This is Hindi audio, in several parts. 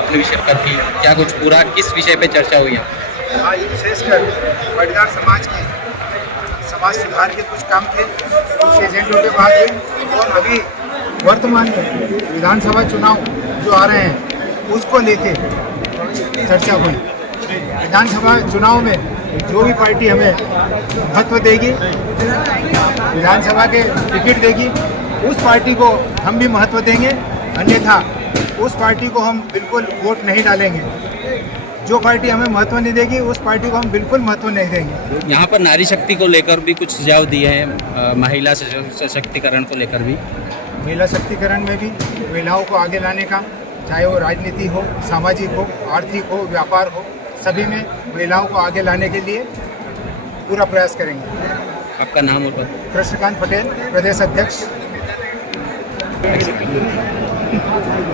अपने विषय पर थी, क्या कुछ पूरा किस विषय पे चर्चा हुई है? आज विशेषकर पाटीदार समाज के समाज सुधार के कुछ काम थे, कुछ एजेंडों के बाद हुए और अभी वर्तमान में विधानसभा चुनाव जो आ रहे हैं उसको लेके चर्चा हुई। विधानसभा चुनाव में जो भी पार्टी हमें महत्व देगी, विधानसभा के टिकट देगी, उस पार्टी को हम भी महत्व देंगे, अन्यथा उस पार्टी को हम बिल्कुल वोट नहीं डालेंगे। जो पार्टी हमें महत्व नहीं देगी उस पार्टी को हम बिल्कुल महत्व नहीं देंगे। यहाँ पर नारी शक्ति को लेकर भी कुछ सुझाव दिए हैं, महिला सशक्तिकरण को लेकर भी। महिला शक्तिकरण में भी महिलाओं को आगे लाने का, चाहे वो राजनीति हो, सामाजिक हो, आर्थिक हो, व्यापार हो, सभी में महिलाओं को आगे लाने के लिए पूरा प्रयास करेंगे। आपका नाम और पद? कृष्णकांत पटेल, प्रदेश अध्यक्ष।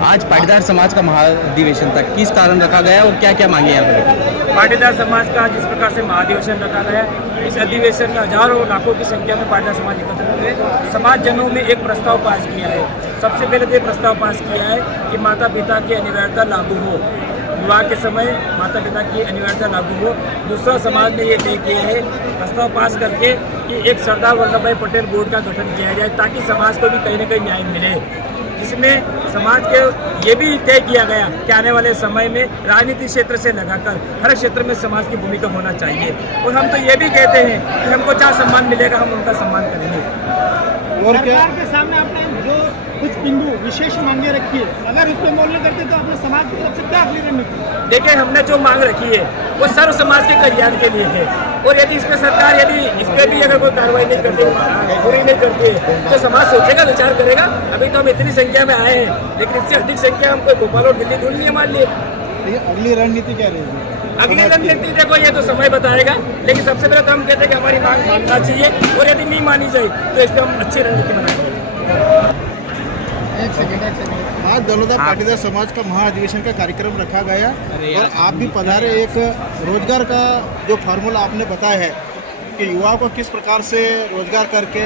आज पाटीदार समाज का महाधिवेशन था, किस कारण रखा गया और क्या क्या मांगे आपने? पाटीदार समाज का जिस प्रकार से महाधिवेशन रखा गया, इस अधिवेशन में हजारों लाखों की संख्या में पाटीदार समाज एकत्रित हुए। समाज जनों में एक प्रस्ताव पास किया है। सबसे पहले तो ये प्रस्ताव पास किया है कि माता पिता की अनिवार्यता लागू हो, विवाह के समय माता पिता की अनिवार्यता लागू हो। दूसरा, समाज ने ये तय किया है प्रस्ताव पास करके कि एक सरदार वल्लभ भाई पटेल बोर्ड का गठन किया जाए, ताकि समाज को भी कहीं न कहीं न्याय मिले। जिसमें समाज के ये भी तय किया गया कि आने वाले समय में राजनीतिक क्षेत्र से लगाकर हर क्षेत्र में समाज की भूमिका होना चाहिए। और हम तो ये भी कहते हैं कि हमको जहाँ सम्मान मिलेगा हम उनका सम्मान करेंगे। और सरकार के सामने आपने जो कुछ बिंदु विशेष मांगे रखी है, अगर उस पर अमल नहीं करते तो अपने समाज की तरफ से क्या अगली रणनीति? देखिए, हमने जो मांग रखी है वो सर्व समाज के कल्याण के लिए है। और यदि इसमें सरकार इस पर भी अगर कोई कार्रवाई नहीं करती, पूरी नहीं करती है, तो समाज सोचेगा, विचार करेगा। अभी तो हम इतनी संख्या में आए हैं, लेकिन इससे अधिक संख्या हम कोई भोपाल और दिल्ली दूर नहीं मान लिए। अगली रणनीति क्या रहेगी? अगली रणनीति देखो, ये तो समय बताएगा, लेकिन सबसे पहले तो हम कहते हैं कि हमारी मांग मानना चाहिए, और यदि नहीं मानी जाए तो इस पर हम अच्छी रणनीति बनाएंगे। एक सेकंड। आज दलोदा पाटीदार समाज का महाअधिवेशन का कार्यक्रम रखा गया और आप भी पधारे। एक रोजगार का जो फार्मूला आपने बताया है कि युवाओं को किस प्रकार से रोजगार करके,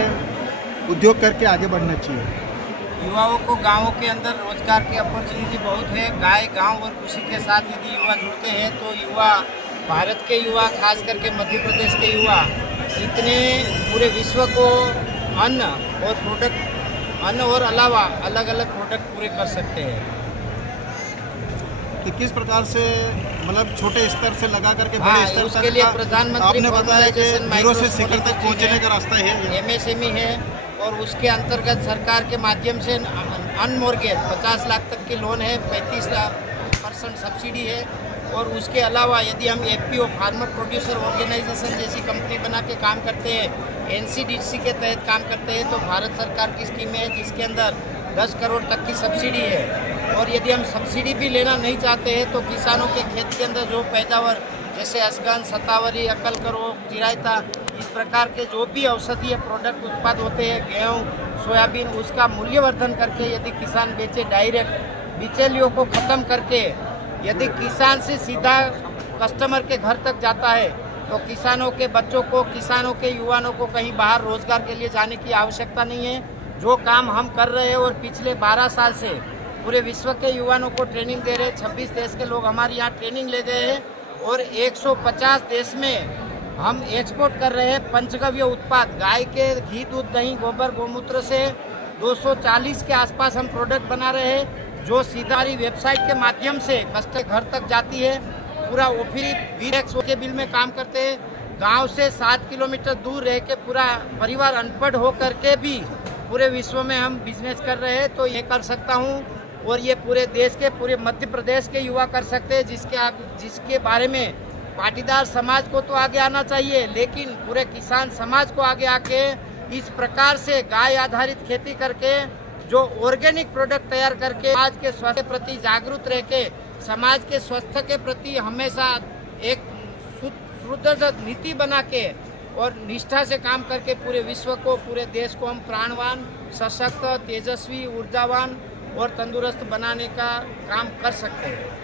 उद्योग करके आगे बढ़ना चाहिए। युवाओं को गांवों के अंदर रोजगार की अपॉर्चुनिटी बहुत है। गांव और कृषि के साथ यदि युवा जुड़ते हैं तो युवा, भारत के युवा, खास करके मध्य प्रदेश के युवा, इतने पूरे विश्व को अन्न और अलावा अलग अलग प्रोडक्ट पूरे कर सकते हैं। तो किस प्रकार से, मतलब छोटे स्तर से लगा करके बड़े स्तर तक उसके लिए प्रधानमंत्री आपने बताया कि जीरो से शिखर तक पहुंचने का रास्ता है, MSME है। और उसके अंतर्गत सरकार के माध्यम से अनमॉर्गेज 50 लाख तक की लोन है, 35% सब्सिडी है। और उसके अलावा यदि हम FPO, फार्मर प्रोड्यूसर ऑर्गेनाइजेशन जैसी कंपनी बना के काम करते हैं, NCDC के तहत काम करते हैं, तो भारत सरकार की स्कीम है जिसके अंदर 10 करोड़ तक की सब्सिडी है। और यदि हम सब्सिडी भी लेना नहीं चाहते हैं तो किसानों के खेत के अंदर जो पैदावार, जैसे असगन, सतावरी, अकल करो, चिरायता, इस प्रकार के जो भी औषधीय प्रोडक्ट उत्पाद होते हैं, गेहूँ, सोयाबीन, उसका मूल्यवर्धन करके यदि किसान बेचे, डायरेक्ट बिचौलियों को ख़त्म करके यदि किसान से सीधा कस्टमर के घर तक जाता है, तो किसानों के बच्चों को, किसानों के युवाओं को कहीं बाहर रोजगार के लिए जाने की आवश्यकता नहीं है। जो काम हम कर रहे हैं और पिछले 12 साल से पूरे विश्व के युवाओं को ट्रेनिंग दे रहे हैं। 26 देश के लोग हमारे यहाँ ट्रेनिंग ले गए हैं और 150 देश में हम एक्सपोर्ट कर रहे हैं। पंचगव्य उत्पाद, गाय के घी, दूध, दही, गोबर, गोमूत्र से 240 के आसपास हम प्रोडक्ट बना रहे हैं, जो सीधा वेबसाइट के माध्यम से कस्टमर घर तक जाती है। पूरा ओफिरी वीरेक्स के बिल में काम करते हैं। गांव से 7 किलोमीटर दूर रह के पूरा परिवार अनपढ़ हो करके भी पूरे विश्व में हम बिजनेस कर रहे हैं। तो ये कर सकता हूँ और ये पूरे देश के, पूरे मध्य प्रदेश के युवा कर सकते हैं, जिसके बारे में पाटीदार समाज को तो आगे आना चाहिए, लेकिन पूरे किसान समाज को आगे आके इस प्रकार से गाय आधारित खेती करके, जो ऑर्गेनिक प्रोडक्ट तैयार करके समाज के स्वास्थ्य के प्रति जागरूक रह के, समाज के स्वास्थ्य के प्रति हमेशा एक सुदृढ़ नीति बना के और निष्ठा से काम करके पूरे विश्व को, पूरे देश को हम प्राणवान, सशक्त, तेजस्वी, ऊर्जावान और तंदुरुस्त बनाने का काम कर सकते हैं।